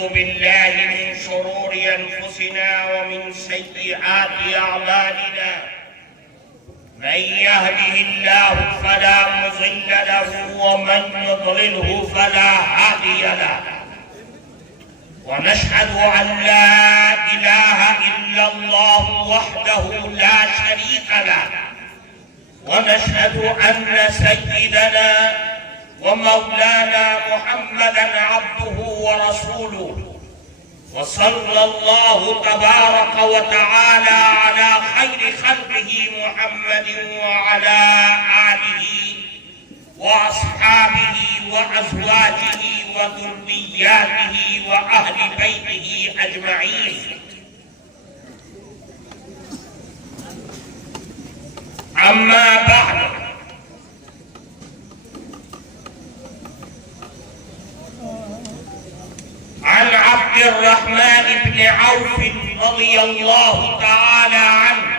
ونعوذ بالله من شرور أنفسنا ومن سيئات أعمالنا من يهده الله فلا مضل له ومن يضلله فلا هادي له ونشهد أن لا إله إلا الله وحده لا شريك له ونشهد أن سيدنا ومولانا محمدا عبده ورسوله وصلى الله تبارك وتعالى على خير خلقه محمد وعلى آله وأصحابه وأزواجه وذرياته وأهل بيته أجمعين. أما بعد، عن عبد الرحمن بن عوف رضي الله تعالى عنه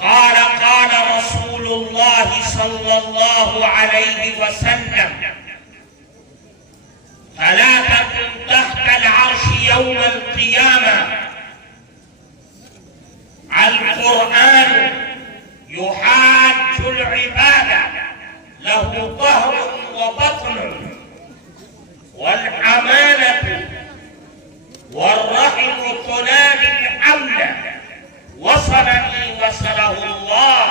قال قال رسول الله صلى الله عليه وسلم: ثلاثة تحت العرش يوم القيامة: القرآن يحاج العبادة له ظهر وبطن، والأمانة والرحم تنادي الأمن وصلني وصله الله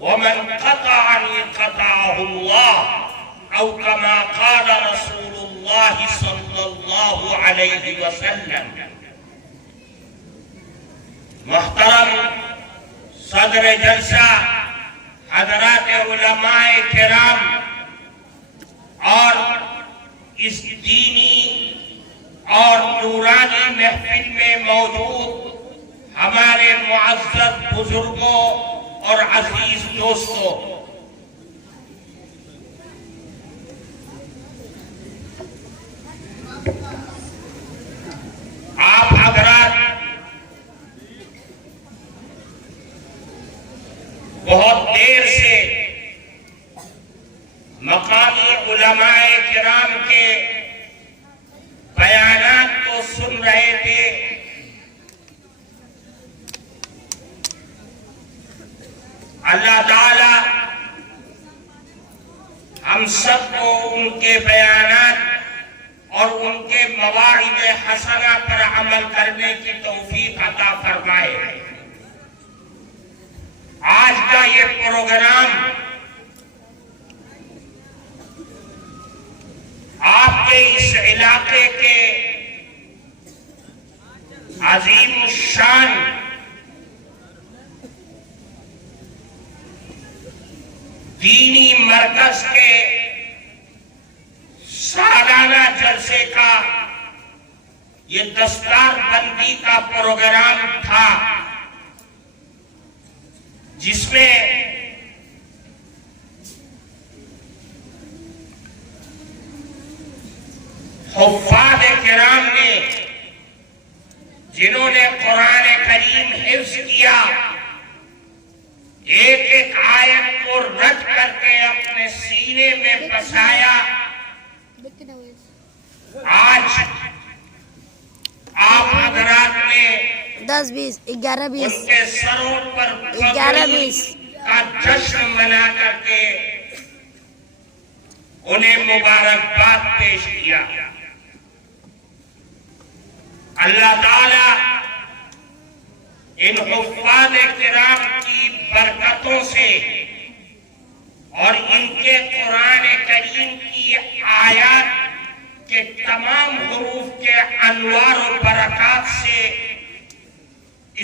ومن قطعني قطعه الله، أو كما قال رسول الله صلى الله عليه وسلم. محترم صدر جلسہ، حضرات علماء کرام اور اس دینی اور نورانی محفل میں موجود ہمارے معزز بزرگوں اور عزیز دوستوں، آپ حضرات بہت دیر سے مقامی علماء کرام کے بیانات کو سن رہے تھے. اللہ تعالی ہم سب کو ان کے بیانات اور ان کے مواعظ حسنہ پر عمل کرنے کی توفیق عطا فرمائے. آج کا یہ پروگرام آپ کے اس علاقے کے عظیم الشان دینی مرکز کے سالانہ جلسے کا یہ دستار بندی کا پروگرام تھا، جس میں حفاظ کرام نے، جنہوں نے قرآن کریم حفظ کیا، ایک ایک آیت کو رٹ کر کے اپنے سینے میں بسایا، آج آپ حضرات نے 10 20 11 20 ان کے سروں پر 11 20 کا جشن منا کر کے انہیں مبارکباد پیش کیا. اللہ تعالی ان حفاظ کرام کی برکتوں سے اور ان کے قرآن کریم کی آیات کے تمام حروف کے انوار و برکات سے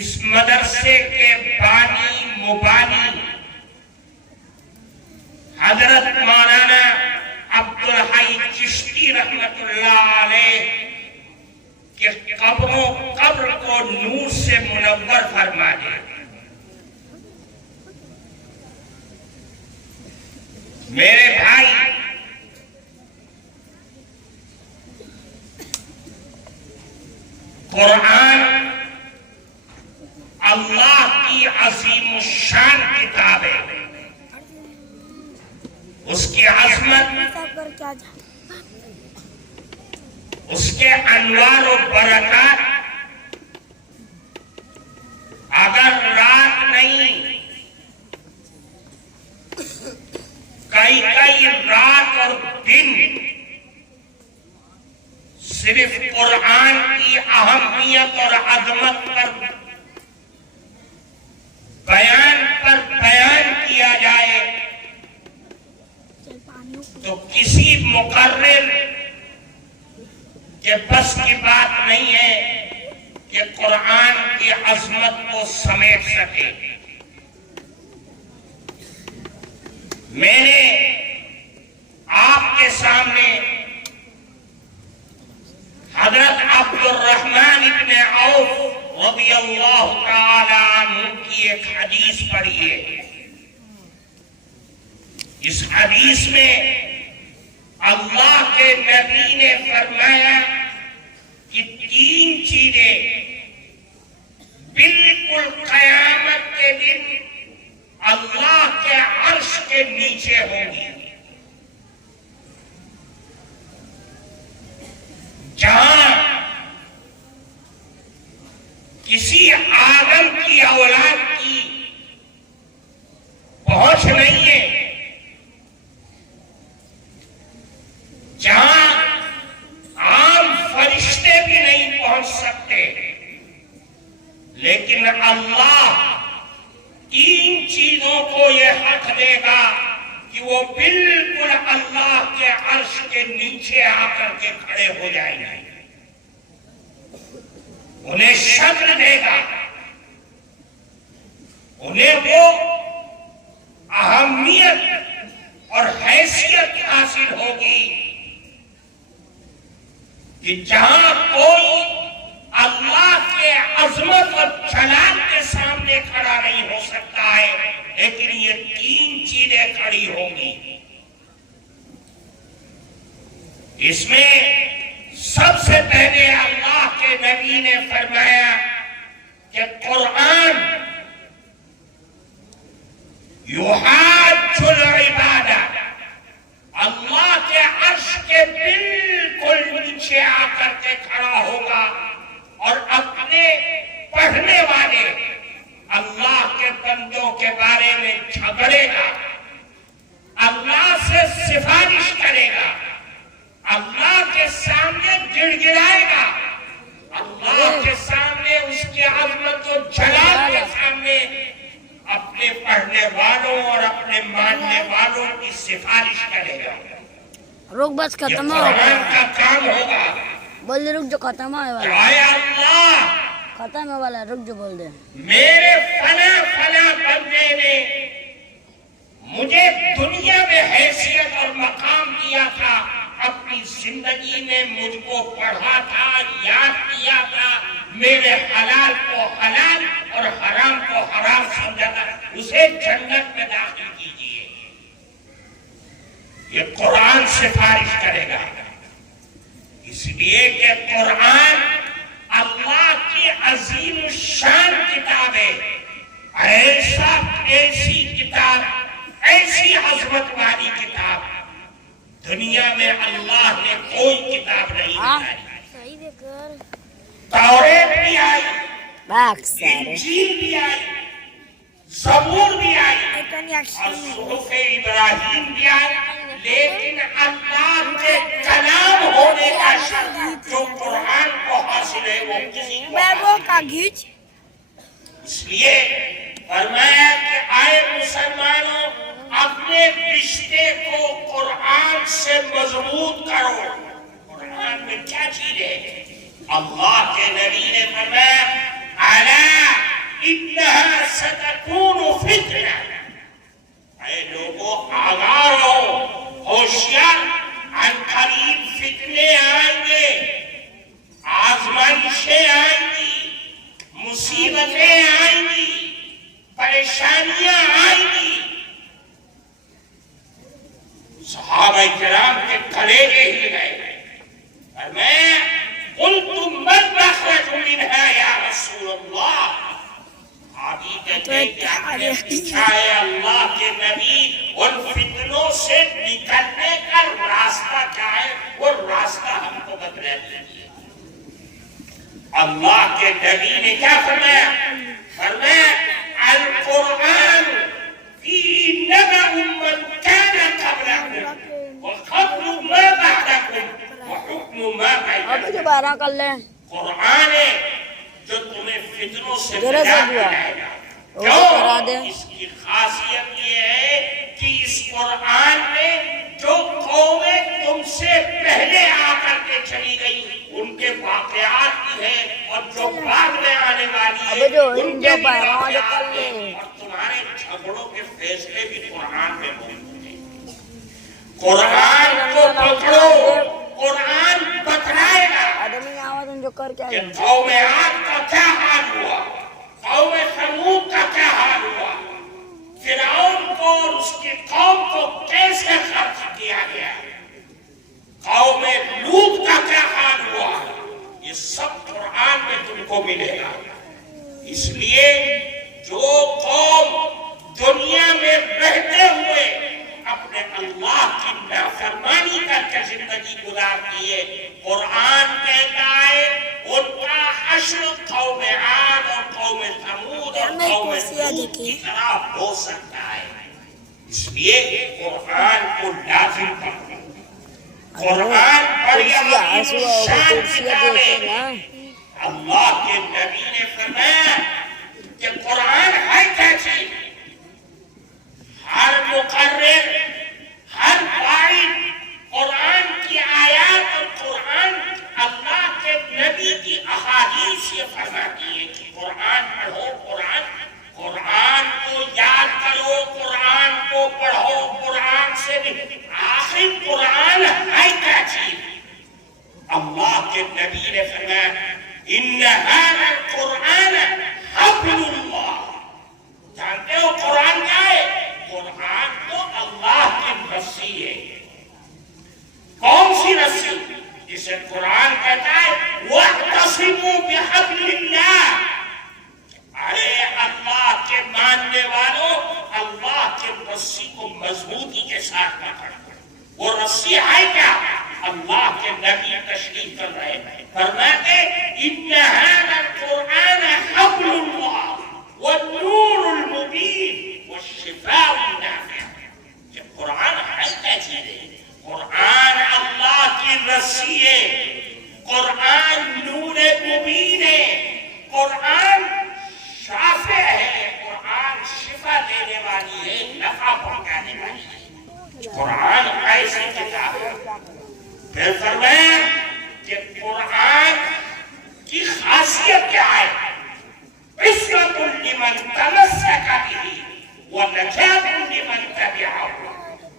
اس مدرسے کے بانی مبانی حضرت مولانا عبدالحی چشتی رحمت اللہ علیہ کہ قبر کو نور سے منور فرما دے. میرے بھائی، قرآن اللہ کی عظیم الشان کتاب ہے. اس کی عظمت اس کے انوار و برکات اگر رات نہیں کئی رات اور دن صرف قرآن کی اہمیت اور عظمت پر بیان کیا جائے تو کسی مقرر کے بس کی بات نہیں ہے کہ قرآن کی عظمت کو سمیٹ سکے. میں نے آپ کے سامنے حضرت عبد الرحمن ابن عوف رضی اللہ تعالی عنہ کی ایک حدیث پڑھی ہے. اس حدیث میں اللہ کے نبی نے فرمایا کہ 3 چیزیں بالکل قیامت کے دن اللہ کے عرش کے نیچے ہوں گی. جہاں کسی آدم کی اولاد کی پہنچ نہیں ہے, جہاں عام فرشتے بھی نہیں پہنچ سکتے, لیکن اللہ 3 چیزوں کو یہ حق دے گا کہ وہ بالکل اللہ کے عرش کے نیچے آ کر کے کھڑے ہو جائیں گے. انہیں شکل دے گا, انہیں وہ اہمیت اور حیثیت حاصل ہوگی کہ جہاں کوئی اللہ کے عظمت اور جلال کے سامنے کھڑا نہیں ہو سکتا ہے, لیکن یہ 3 چیزیں کھڑی ہوں گی. اس میں سب سے پہلے اللہ کے نبی نے فرمایا کہ قرآن یحاج العباد, اللہ کے عرش کے بالکل نیچے آ کر کے کھڑا ہوگا اور اپنے پڑھنے والے اللہ کے بندوں کے بارے میں جھگڑے گا, اللہ سے سفارش کرے گا, اللہ کے سامنے گڑ گڑائے گا, اللہ کے سامنے اس کی عظمت و جلال کے سامنے اپنے پڑھنے والوں اور اپنے ماننے والوں کی سفارش کرے گا. رک بس ختم ہو قرآن کا کام ہوگا. بول دے, رک جو ختم ہونے والا, اے اللہ ختم ہونے والا, رک جو بول دے. میرے فلاں بندے نے مجھے دنیا میں حیثیت اور مقام دیا تھا, اپنی زندگی میں مجھ کو پڑھا تھا, یاد کیا تھا, میرے حلال کو حلال اور حرام کو حرام سمجھا تھا, اسے جنت میں داخل کیجیے. یہ قرآن سفارش کرے گا, اس لیے کہ قرآن اللہ کی عظیم الشان کتاب ہے. ایسی کتاب, ایسی عظمت والی کتاب دنیا میں اللہ نے کوئی کتاب نہیں بنائی. توریت بھی آئی, انجیل بھی آئی, زبور بھی آئی, اور صحف ابراہیم بھی آئی, لیکن اللہ کے کلام ہونے کا شرط جو قرآن کو حاصل ہے وہ کسی کو حاصل. اس لیے فرمایا کہ آئے مسلمانوں, اپنے رشتے کو قرآن سے مضبوط کرو. قرآن میں کیا چیز ہے؟ اللہ کے نبی نے فرمایا الا انها ستكون فتنہ, اے لوگوں آگاہ رہو, ہوشیار, عن قریب فتنے آئیں گے, آزمائشیں آئیں گی, مصیبتیں آئیں گی, پریشانیاں آئیں گی. صحابہ کرام کے کلیجے ہل گئے. اور میں قلت من مخرج منها یا رسول اللہ, آگی کہتے ہیں کہ اپنے پیچھائے اللہ کے نبی ان فتنوں سے نکلنے کا راستہ کیا ہے, وہ راستہ ہم کو بتلائیں. اللہ کے نبی نے کیا فرمایا؟ فرمایا القرآن فی نبأ من کان قبلکم وخبر ما بعدکم وحکم ما اب بینکم. جو بارہ کر لیں قرآن ہے جو تمہیں فتنوں سے ذرا سا نجات دعا دلائے گا. وہ کرا دیں. کیوں؟ اس کی خاصیت یہ ہے کہ اس قرآن میں جو قومیں تم سے پہلے آ کر کے چلی گئی ان کے واقعات بھی ہیں اور جو بعد میں آنے والی ہے اب جو ان کے بھی پیغام واقعات نکل ہیں لیں. اور تمہارے جھگڑوں کے فیصلے بھی قرآن میں موجود ہیں. قرآن کو پکڑو، قرآن بتلائے گا آدمی آواز جو کر کے کہ آئے قوم عاد کا کیا حال ہوا، قوم ثمود کا کیا حال ہوا، فرعون کو اور اس کی قوم کو کیسے خرچ کیا گیا، قوم لوط کا کیا حال ہوا، یہ سب قرآن میں تم کو ملے گا. اس لیے جو قوم دنیا میں رہتے ہوئے اپنے اللہ کی نافرمانی کر کے زندگی گزارتی ہے، قرآن کہتا ہے ان کا حشر قوم عاد اور قوم ثمود اور قوم لوط کی طرح ہو سکتا ہے. اس لیے قرآن کو لازم پڑھو. قرآن بڑی عظیم شان کتاب ہے. اللہ کے نبی نے فرمایا کہ قرآن ہے کیا چیز؟ ہر مقرر، ہر قائد قرآن کی آیات اور قرآن اللہ کے نبی کی احادیث یہ فرماتی ہے کہ قرآن پڑھو، قرآن کو یاد کرو، قرآن کو پڑھو، قرآن سے آخر قرآن ہے کیا چیز؟ اللہ کے نبی نے فرمایا ان هذا القرآن حبل اللہ. جانتے ہو قرآن کیا ہے؟ قرآن تو اللہ کی رسی ہے. کون سی رسی؟ جسے قرآن کہتا ہے وَاعْتَصِمُوا بِحَبْلِ اللَّهِ. ارے اللہ کے ماننے والوں، اللہ کے رسی کو مضبوطی کے ساتھ پکڑو. وہ رسی ہے کیا؟ اللہ کے نبی تشریف کر رہے ہیں، فرماتے ان هذا القرآن حبل اللہ والنور المبین والشفاء النافع. کہ قرآن ہے کیا چیز ہے؟ قرآن اللہ کی رسی ہے، قرآن نور مبین ہے، قرآن شافع ہے، قرآن شفا دینے والی ہے، نفع پہنچانے والی ہے. قرآن ایسی کتاب ہے. پھر فرمایا کہ قرآن کی خاصیت کیا ہے؟ عصمت لمن تمسک به ونجات لمن تبعه.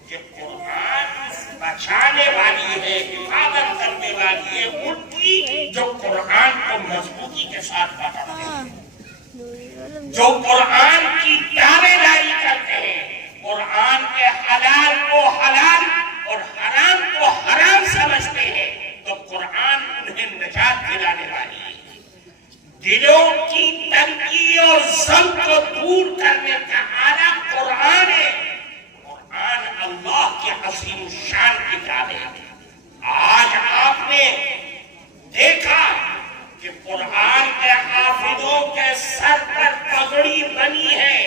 کہ قرآن بچانے والی ہے، حفاظت کرنے والی ہے ان کی جو قرآن کو مضبوطی کے ساتھ پکڑتے ہیں، جو قرآن کی دعوے داری کرتے ہیں، قرآن کے حلال کو حلال اور حرام کو حرام سمجھتے ہیں، تو قرآن انہیں نجات دلانے والی ہے. دلوں کی تنگی اور غم کو دور کرنے کا آلہ قرآن ہے. قرآن اللہ کی عظیم شان کتاب ہے. آج آپ نے دیکھا کہ قرآن کے حافظوں کے سر پر پگڑی بنی ہے،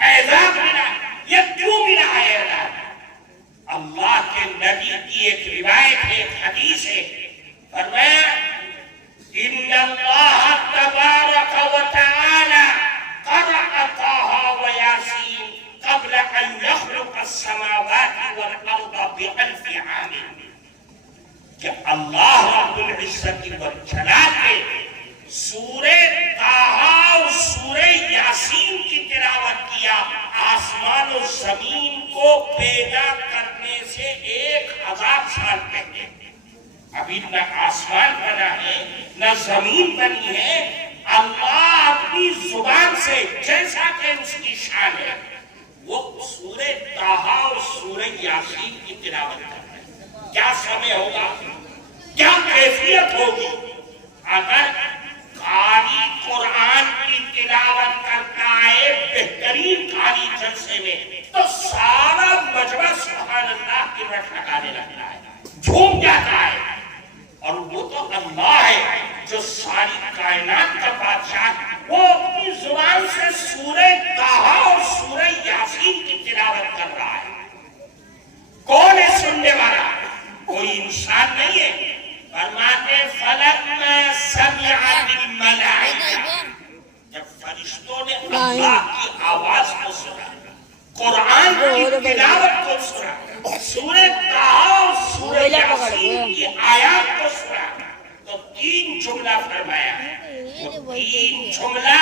اعزاز ملا. یہ کیوں ملا ہے اعزاز؟ اللہ کے نبی کی ایک روایت ہے، ایک حدیث ہے. فرمایا ان اللہ تبارک و تعالی قرأ طه و یاسین قبل ان يخلق السماوات والارض بألف عام. کہ اللہ رب العزت والجلال نے سورہ طه اور سورہ یاسین کی تلاوت کیا آسمان و زمین کو پیدا کرنے سے 1000 سال پہلے. ابھی نہ آسمان بنا ہے نہ زمین بنی ہے. اللہ اپنی زبان سے جیسا کہ اس کی شان ہے وہ سورہ طه اور سورہ یاسین کی تلاوت کرتا ہے. کیا سمے ہوگا، کیا کیفیت ہوگی اگر قاری قرآن کی تلاوت کرتا ہے بہترین قاری جلسے میں تو سارا مجمع سبحان اللہ کی رٹ لگانے لگتا ہے، جھوم جاتا ہے. اور وہ تو اللہ ہے جو ساری فرماتے فلما سمعت الملائکہ، جب فرشتوں نے اللہ کی آواز کو سنا، قرآن کی تلاوت کو سنا، سورہ طٰہٰ اور سورہ یاسین کی آیات کو سنا، تو 3 جملہ فرمایا. وہ 3 جملہ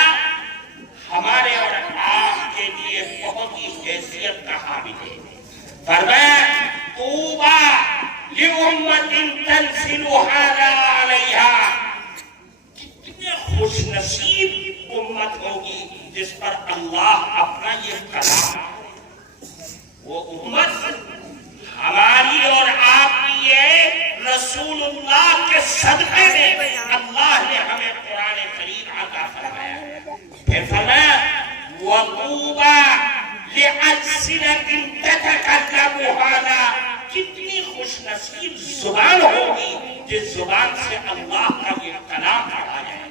ہمارے اور آپ کے لیے بہت ہی حیثیت کا حامل ہے. فرمایا طوبیٰ لأمت تنزل هذا علیہا، کتنے خوش نصیب امت ہوگی جس پر اللہ اپنا یہ کلام، وہ امت ہماری اور آپ کی ہے. رسول اللہ کے صدقے میں اللہ نے ہمیں قرآن کریم عطا فرمایا. پھر فرمایا وَطُوبَىٰ لِأَلْسِنَةٍ تَتَكَلَّمُ هَٰذَا، کتنی خوش نصیب زبان ہوگی جس زبان سے اللہ کا یہ کلام پڑھا جائے.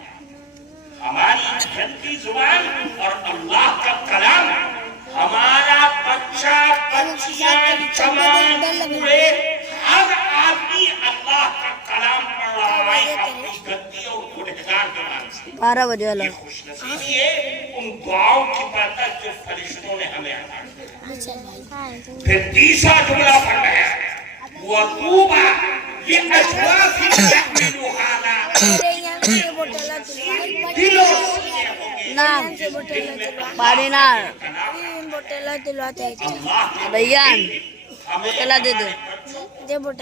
ہماری جھنڈی زبان اور اللہ کا کلام، ہمارا بچہ بچیاں جوان بوڑھے ہر آدمی اللہ کا کلام پڑھ رہا ہے اپنی گندی اور گنہگار زبان سے. 12 بجے یہ خوش نصیبی ہے ان دعاؤں کی برکت جو فرشتوں نے ہمیں عطا کی. پھر تیسرا جملہ فرمایا وَطُوبَىٰ لِأَجْوَافٍ يَحْمِلُ هَٰذَا، دلوں سے نام پارینار بیان بوتلا دے دے دلوا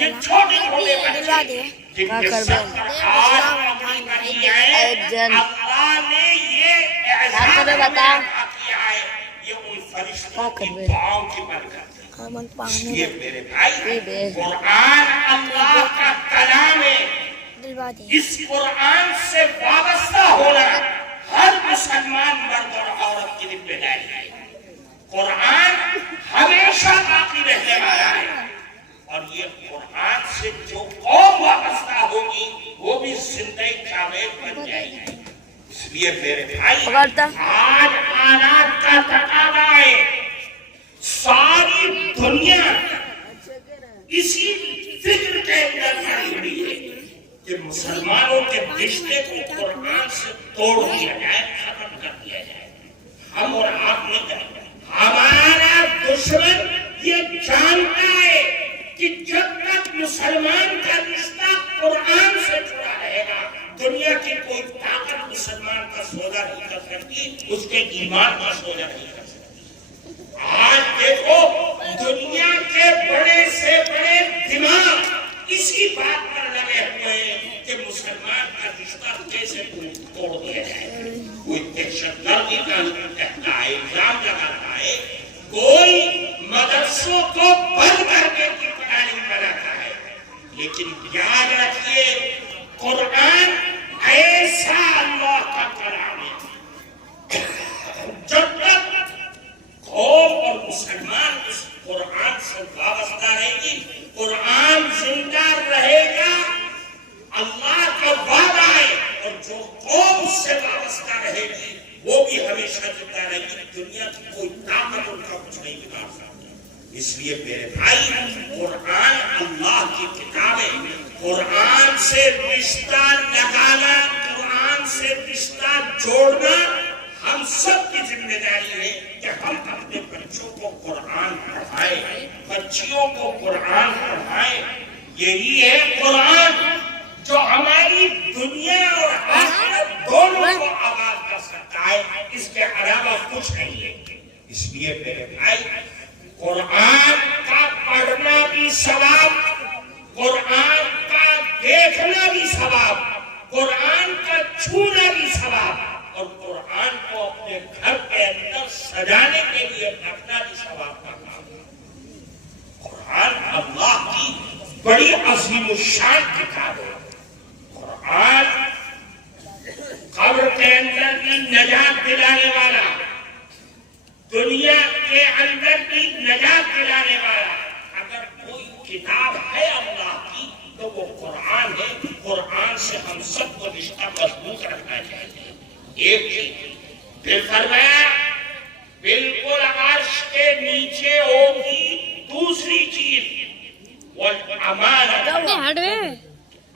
دے کا کر بے ایک جن اللہ نے یہ آپ کو بتا کیا ہے، یہ ان فرشتوں کا کی کر بے دعاؤں کی برکت ہے. یہ میرے بھائی قرآن اللہ کا کلام ہے. اس قرآن سے وابستہ ہونا ہر مسلمان مرد اور عورت کی ذمہ داری ہے. قرآن ہمیشہ باقی رہنے والا ہے، اور یہ قرآن سے جو قوم وابستہ ہوگی وہ بھی زندہ کامل بن جائے گی. اس لیے میرے بھائی آج آلات کا تقاضا ہے، ساری دنیا اسی فکر کے اندر کھڑی ہوئی ہے کہ مسلمانوں کے رشتے کو قرآن سے توڑ دیا جائے، ختم کر دیا جائے. ہم اور آپ نہیں جانتے، ہمارا دشمن یہ جانتا ہے کہ جب تک مسلمان کا رشتہ قرآن سے جڑا رہے گا دنیا کی کوئی طاقت مسلمان کا سودا نہیں کر سکتی، اس کے ایمان کا سودا نہیں کر سکتی. آج دیکھو دنیا کے بڑے سے بڑے دماغ اسی بات پر لگے ہوئے ہیں کہ مسلمان کا رشتہ کیسے توڑ دیا جائے. کوئی دہشت گردی کا کہتا ہے، الزام لگاتا ہے، کوئی مدرسوں کو بند کرنے کی پلاننگ بناتا ہے. لیکن یاد رکھیے قرآن ایسا اللہ کا کلام ہے، جب تک قوم اور مسلمان اس قرآن سے وابستہ رہے گی قرآن زندہ رہے گا. اللہ کا وعدہ ہے، اور جو قوم اس سے وابستہ رہے گی وہ بھی ہمیشہ زندہ رہے گی. دنیا کی کوئی طاقت ان کا کچھ نہیں بگاڑ سکتی. اس لیے میرے بھائی قرآن اللہ کی کتاب ہے. قرآن سے رشتہ لگانا، قرآن سے رشتہ جوڑنا ہم سب کی ذمہ داری ہے کہ ہم اپنے بچوں کو قرآن پڑھائیں، بچیوں کو قرآن پڑھائیں. یہی ہے قرآن جو ہماری دنیا اور آخرت دونوں کو آباد کر سکتا ہے، اس کے علاوہ کچھ نہیں ہے. اس لیے میرے بھائی قرآن کا پڑھنا بھی ثواب، قرآن کا دیکھنا بھی ثواب، قرآن کا چھونا بھی ثواب، اور قرآن کو اپنے گھر کے اندر سجانے کے لیے رکھنا بھی ثواب کا کام ہے. قرآن اللہ کی بڑی عظیم الشان کتاب ہے. قرآن قبر کے اندر بھی نجات دلانے والا، دنیا کے اندر بھی نجات دلانے والا. اگر کوئی کتاب ہے اللہ کی تو وہ قرآن ہے. قرآن سے ہم سب کو رشتہ مضبوط رکھنا چاہیے. ایک چیز پھر فرمایا بالکل عرش کے نیچے ہوگی دوسری چیز، والامانہ،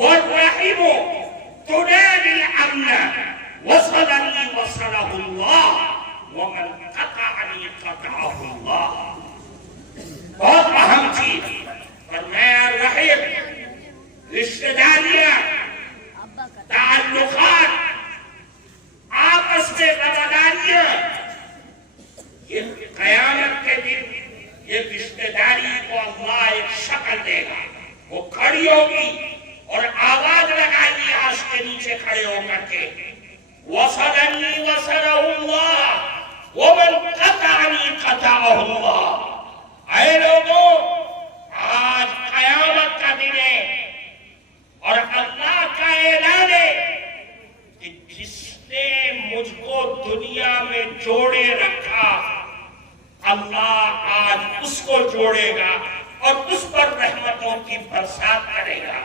والرحم تنادي الأمن وصلني وصله الله ومن قطعني قطعه الله. بہت اہم چیز فرمایا رحم، رشتہ داریاں، تعلقات، آپس میں وفاداریاں، یہ قیامت کے دن یہ رشتہ داری کو اللہ ایک شکل دے گا. وہ کھڑی ہوگی اور آواز لگائیے عرش کے نیچے کھڑے ہو کر کے وَصَلَنِي وَصَلَهُ اللَّهُ وَمَنْ قَطَعَنِي قَطَعَهُ اللَّهُ. اے لوگوں، آج قیامت کا دن ہے اور اللہ کا اعلان ہے کہ جس نے مجھ کو دنیا میں جوڑے رکھا اللہ آج اس کو جوڑے گا اور اس پر رحمتوں کی برسات کرے گا.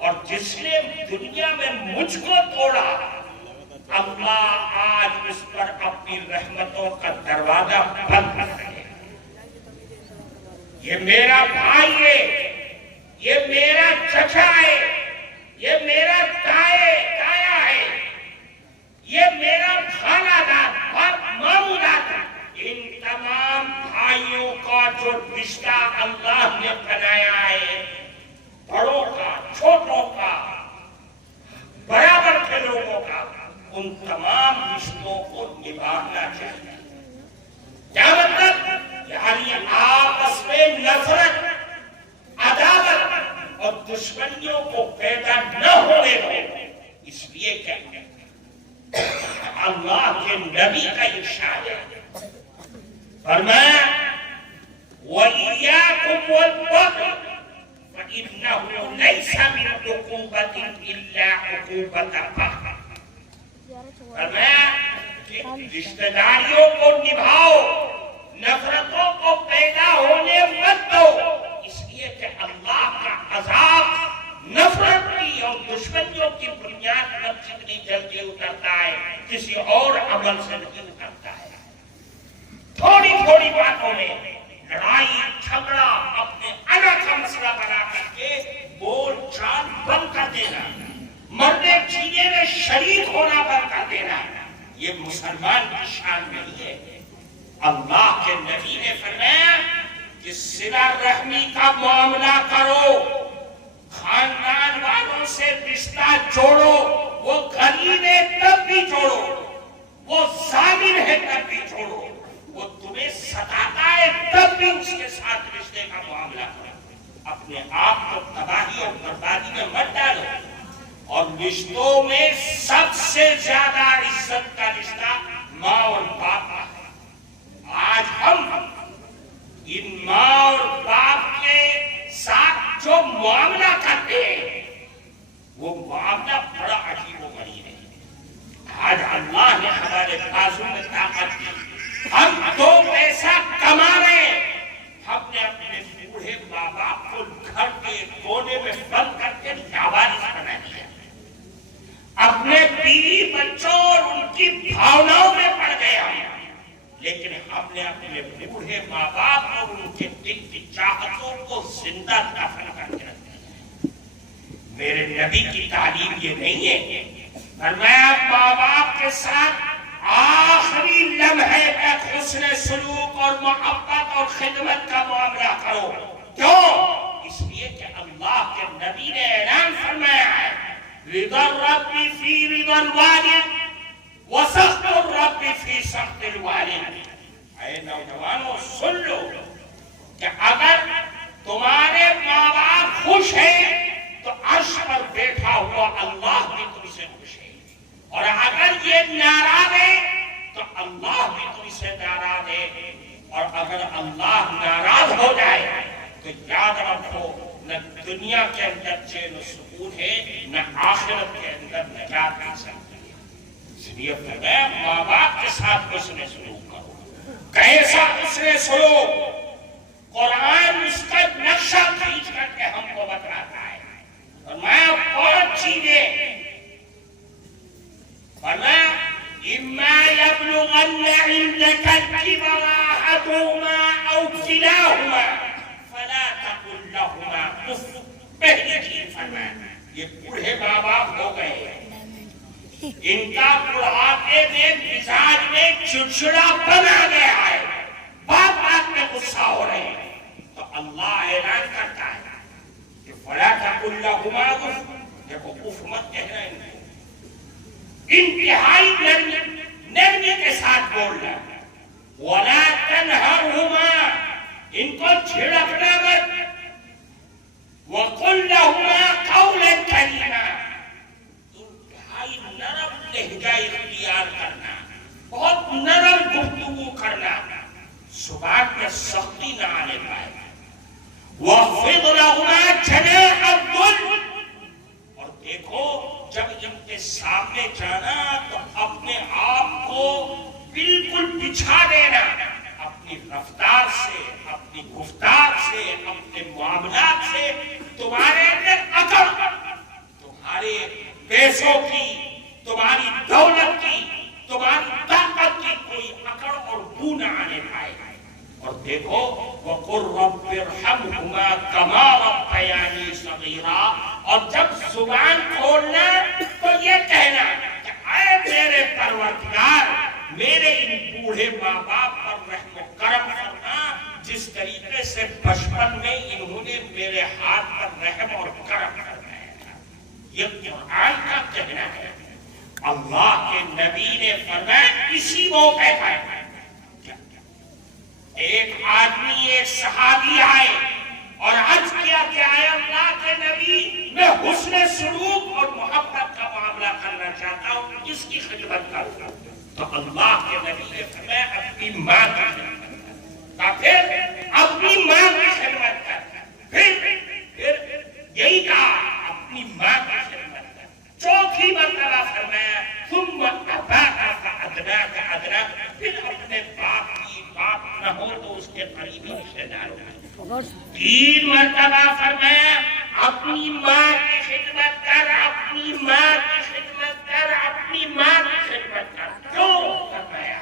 اور جس نے دنیا میں مجھ کو توڑا اللہ آج اس پر اپنی رحمتوں کا دروازہ بند کر دے گا. یہ میرا بھائی ہے، یہ میرا چچا ہے، یہ میرا تایا ہے، یہ میرا خالہ داد ماموں داد. ان تمام بھائیوں کا جو رشتہ اللہ نے بنایا ہے، بڑوں کا، چھوٹوں کا، برابر کے لوگوں کا، ان تمام رشتوں کو نبھانا چاہیے. کیا مطلب؟ یعنی آپس میں نفرت، عداوت اور دشمنیوں کو پیدا نہ ہونے دو. اس لیے کہ اللہ کے نبی کا ارشاد ہے، فرمایا وَإِيَّاكُمْ وَالْبَغْضَ فَإِنَّهُ لَيْسَ مِنْ عُقُوبَةٍ إِلَّا عُقُوبَةَ بَغْضٍ. فرمایا کہ رشتہ داریوں کو نبھاؤ، نفرتوں کو پیدا ہونے مت دو. اس لیے کہ اللہ کا عذاب نفرت کی اور دشمنیوں کی بنیاد پر جتنی جلدی اترتا ہے کسی اور عمل سے نہیں اترتا ہے. تھوڑی تھوڑی باتوں میں لڑائی جھگڑا اپنے الگ کا مسئلہ بنا کر کے بول چال بند کر دینا، مرنے جینے میں شریک ہونا بند کر دینا، یہ مسلمان کی شان نہیں ہے. اللہ کے نبی نے فرمایا کہ صلہ رحمی کا معاملہ کرو، خاندان والوں سے رشتہ جوڑو. وہ غریب ہے تب بھی جوڑو، وہ ظالم ہے تب بھی جوڑو، وہ تمہیں ستاتا ہے تب بھی اس کے ساتھ رشتے کا معاملہ کرو. اپنے آپ کو تباہی اور بربادی میں مت ڈالو. اور رشتوں میں سب سے زیادہ عزت کا رشتہ ماں اور باپ کا ہے. آج ہم ان ماں اور باپ کے ساتھ جو معاملہ کرتے ہیں وہ معاملہ بڑا عجیب و غریب ہے. آج اللہ نے ہمارے بازو میں طاقت دی، ہم دو پیسہ کما رہے ہیں، ہم نے اپنے بوڑھے ماں باپ کو گھر کے کونے میں بند کر کے لاوارث بنا دیا، اپنے بیوی بچوں اور ان کی بھاوناؤں میں پڑ گئے ہم. لیکن ہم نے اپنے بوڑھے ماں باپ اور ان کے دل کی چاہتوں کو زندہ دفن کر کے رکھ دیا. میرے نبی کی تعلیم یہ نہیں ہے. فرمایا ماں باپ کے ساتھ آخری لمحے تک حسن سلوک اور محبت اور خدمت کا معاملہ کرو. کیوں؟ اس لیے کہ اللہ کے نبی نے اعلان فرمایا ہے رضا الرب فی رضا الوالد وسخط الرب فی سخط الوالد. اے نوجوانوں سن لو کہ اگر تمہارے ماں باپ خوش ہیں تو عرش پر بیٹھا ہوا اللہ بھی تم سے خوش ہے، اور اگر یہ ناراض ہے تو اللہ بھی تم سے ناراض ہے. اور اگر اللہ ناراض ہو جائے تو یاد رکھو نہ دنیا کے اندر چین و سکون ہے، نہ آخرت کے اندر نجات مل سکتی ہے. اس لیے فرمایا ماں باپ کے ساتھ حسن سلوک کرو. کیسا حسن سلوک؟ قرآن اس کا نقشہ کھینچ کر کے ہم کو بتاتا ہے. فرمایا 5 چیزیں. فرمایا اما يبلغن عندك الكبر احدهما او كلاهما فلا تقل لهما اف. پہلی چیز فرمایا یہ بوڑھے ماں باپ ہو گئے، ان کا بڑھاپے میں مزاج میں چڑچڑا بنا گیا ہے، بات بات میں غصہ ہو رہے ہیں، تو اللہ اعلان کرتا ہے کہ فلا تقل لهما اف، دیکھو اف مت کہنا ان کو، انتہائی نرمی کے ساتھ بول رہا ہے، ولا تنهرهما، ان کو جھڑکنا مت، وقل لهما قولا کریما، انتہائی نرم لہجہ اختیار کرنا، بہت نرم گفتگو کرنا، زبان میں سختی نہ آنے پائے، وَخْفِضْ لَهُمَا جَنَاحَ الذُّلِّ، اور دیکھو جب ان کے سامنے جانا تو اپنے آپ کو بالکل بچھا دینا، اپنی رفتار سے، اپنی گفتار سے، اپنے معاملات سے تمہارے اندر اکڑ، تمہارے پیسوں کی، تمہاری دولت کی، تمہاری طاقت کی کوئی اکڑ اور بو نہ آنے پائے، اور دیکھو وَقُلْ رَبِّ ارْحَمْهُمَا كَمَا رَبَّيَانِي صَغِيرًا، اور جب زبان کھولنا تو یہ کہنا کہ اے میرے پروردگار، میرے ان بوڑھے ماں باپ پر رحم و کرم فرما، جس طریقے سے بچپن میں انہوں نے میرے ہاتھ پر رحم اور کرم فرمایا تھا۔ یہ قرآن کا کہنا ہے۔ اللہ کے نبی نے فرمایا اسی موقع پر ایک آدمی، ایک صحابی آئے اور عرض کیا کہ اے اللہ کے نبی، میں حسن سلوک اور محبت کا معاملہ کرنا چاہتا ہوں، کس کی خدمت کروں؟ تو اللہ کے نبی نے فرمایا اپنی ماں کی خدمت کر، پھر اپنی ماں کی خدمت کر، پھر یہی کہا اپنی ماں کی خدمت کر، چوتھی مرتبہ فرمایا ثم اباک فادناک ادنا، پھر اپنے باپ کی، باپ نہ ہو تو اس کے قریبی رشتہ داروں کی، تین مرتبہ فرمایا اپنی ماں کی خدمت کر، اپنی ماں کی خدمت کر، اپنی ماں کی خدمت کر۔ کیوں فرمایا؟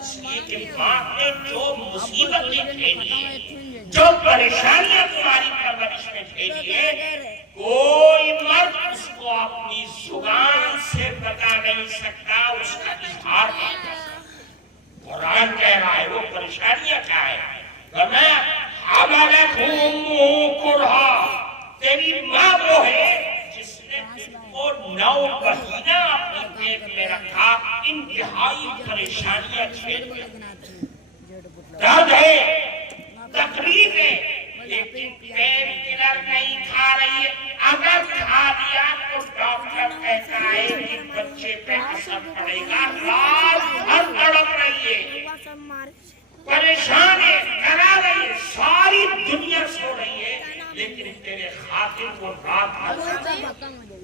اس لیے کہ باپ نے جو مصیبتیں جھیلی، جو پریشانیاں تمہاری پرورش میں جھیلی ہے، کوئی مرد اس کو اپنی زبان سے بتا نہیں سکتا، اس کا اظہار نہیں کر سکتا۔ قرآن کہہ رہا ہے وہ پریشانیاں کیا ہے؟ فرمایا حملتہ امہ کرہا، تیری ماں وہ ہے جس نے تم کو 9 مہینہ اپنے پیٹ میں رکھا، انتہائی پریشانیاں جھیل کر، درد ہے، تکلیف ہے، لیکن پین کلر نہیں کھا رہی ہے، اگر کھا دیا تو ڈاکٹر کہتا ہے کہ بچے پہ اثر پڑے گا، رات بھر تڑپ رہی ہے، پریشان ہے، ڈرا رہی ہے، ساری دنیا سو رہی ہے، لیکن تیرے خاطر وہ رات بھر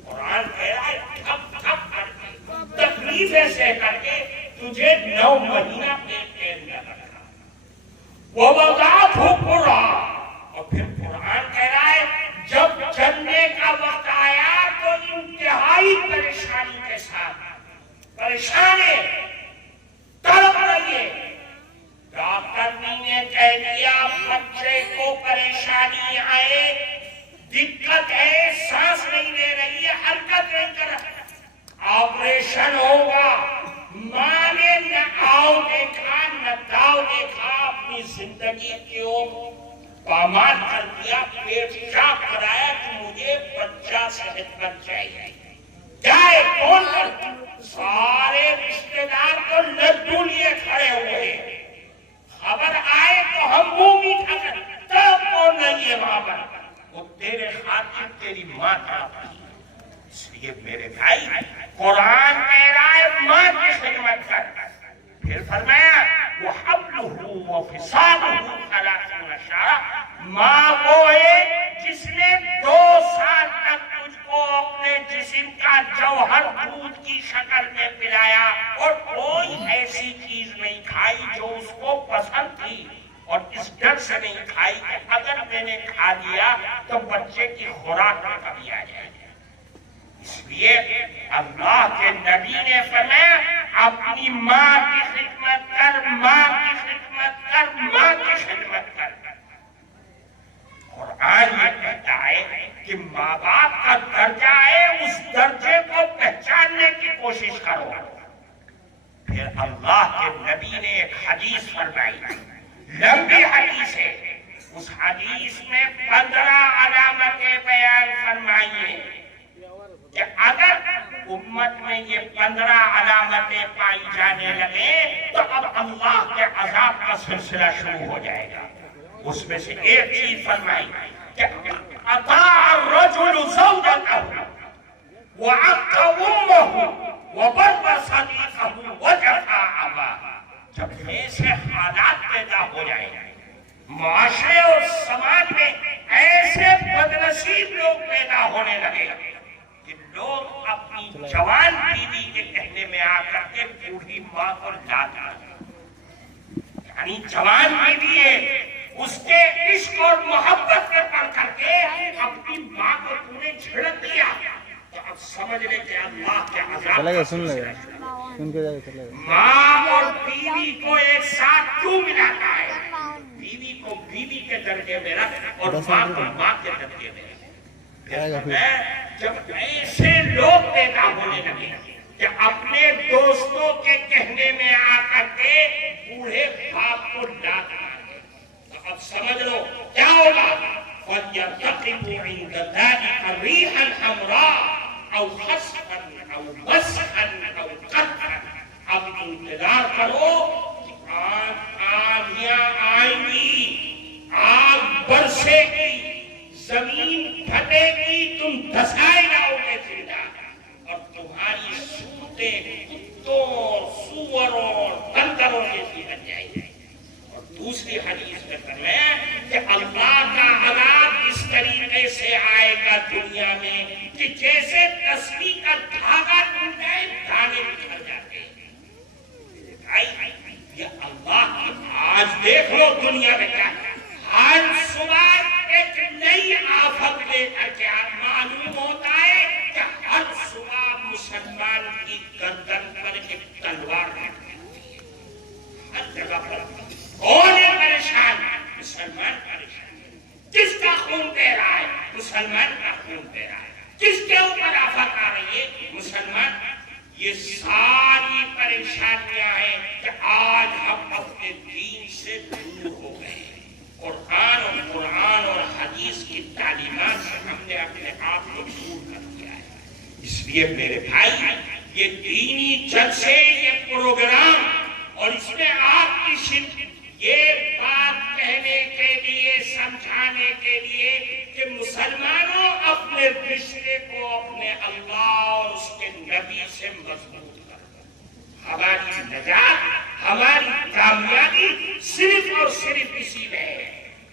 قرآن کہہ رہا ہے ٹھپ ٹھپ کر کے، تکلیفیں سہ کر کے تجھے 9 مہینہ پیٹ میں رکھا، وہ وضعتہ کرہا، اور پھر قرآن کہہ رہا ہے جب جننے کا وقت آیا تو انتہائی پریشانی کے ساتھ، پریشان ہے، تڑپ رہی ہے، ڈاکٹر نے کہہ دیا بچے کو پریشانی آئے، دقت ہے، سانس نہیں لے رہی ہے، حرکت نہیں کر رہا، آپریشن ہوگا۔ ماں نے نہ آؤ دیکھا نہ داؤ دیکھا، اپنی زندگی کو پامال کر دیا، پیٹ چاک کرایا کہ مجھے بچہ صحت مند چاہیے، جائے کون پر؟ سارے رشتہ دار تو لڈو لیے کھڑے ہوئے، خبر آئے تو ہم منہ میٹھا کر، تب کون نہیں ہے وہاں پر؟ وہ تیرے خاطر تیری ماں کا، اس لیے میرے بھائی قرآن کہہ رہا ہے ماں کی خدمت کر، پھر فرمایا وَحَمْلُهُ وَفِصَالُهُ 30 شهرًا، ماں وہ ہے جس نے 2 سال تک تجھ کو اپنے جسم کا جوہر دودھ کی شکل میں پلایا، اور کوئی ایسی چیز نہیں کھائی جو اس کو پسند تھی، اور اس ڈر سے نہیں کھائی کہ اگر میں نے کھا لیا تو بچے کی خوراک میں کمی آ جائے گی۔ اس لیے اللہ کے نبی نے فرمایا اپنی ماں کی خدمت کر، ماں کی خدمت کر، ماں کی خدمت کر۔ قرآن یہ کہتا ہے کہ ماں باپ کا درجہ ہے، اس درجے کو پہچاننے کی کوشش کرو۔ پھر اللہ کے نبی نے ایک حدیث فرمائی، لمبی حدیث ہے، اس حدیث میں 15 علامتیں بیان فرمائی ہیں کہ اگر امت میں یہ 15 علامتیں پائی جانے لگے تو اب اللہ کے عذاب کا سلسلہ شروع ہو جائے گا۔ اس میں سے ایک چیز فرمائی کہ اطاع الرجل زوجته وعق امه وبر صديقه وجفا اباه۔ جب ایسے حالات پیدا ہو جائیں معاشرے اور سماج میں ایسے بدنصیب لوگ پیدا ہونے لگے کہ لوگ اپنی جوان بیوی کے کہنے میں آ کر کے بوڑھی ماں کو لاتا ہے، یعنی جوان بیوی ہے، اس کے عشق اور محبت میں پڑھ کر کے اپنی ماں کو تم نے چھڑک دیا تو اب سمجھ لے کہ اللہ کے عذاب سن کے جائے چلے گا۔ ماں اور بیوی کو ایک ساتھ کیوں ملاتا ہے؟ بیوی کو بیوی کے درجے میں رکھ اور ماں کو ماں کے درجے میں رکھ۔ جب ایسے لوگ پیدا ہونے لگے کہ اپنے دوستوں کے کہنے میں آ کر کے بوڑھے باپ کو لاتا ہے تو اب سمجھ لو کیا ہوگا؟ فَلْيَرْتَقِبُوا عِنْدَ ذَلِكَ رِيحًا حَمْرَاءَ أَوْ خَسْفًا أَوْ مَسْخًا أَوْ قَطْعًا۔ اب انتظار کرو کہ آندھیاں آئیں گی، آگ برسے گی، زمین پھٹے گی، تم دھسائے جاؤ گے زندہ، اور تمہاری صورتیں کتوں اور سوروں اور بندروں جیسی بن جائیں گی۔ اور دوسری حدیث میں فرمایا کہ اللہ کا عذاب اس طریقے سے آئے گا دنیا میں کہ جیسے تسبیح کا دھاگا ٹوٹ جائے، دانے بکھر جاتے ہیں۔ یہ اللہ آج دیکھ لو دنیا میں کیا ہر صبح ایک نئی آفت لے کر کے معلوم ہوتا ہے کہ ہر صبح مسلمان کی گردن پر ایک تلوار رکھتی ہے، ہر جگہ پر کون ہے پریشان؟ مسلمان پریشان ہے۔ کس کا خون بہ رہا ہے؟ مسلمان کا خون بہ رہا ہے۔ کس کے اوپر آفت آ رہی ہے؟ مسلمان۔ یہ ساری پریشانیاں ہیں کہ آج ہم اپنے دین سے دور ہو گئے، قرآن اور حدیث کی تعلیمات سے ہم نے اپنے آپ کو دور کر دیا ہے۔ اس لیے میرے بھائی یہ دینی جلسے، یہ پروگرام اور اس میں آپ کی شرکت، یہ بات کہنے کے لیے، سمجھانے کے لیے کہ مسلمانوں اپنے رشتے کو اپنے اللہ اور اس کے نبی سے مضبوط کرو۔ ہماری نجات، ہماری کامیابی صرف اور صرف اسی میں ہے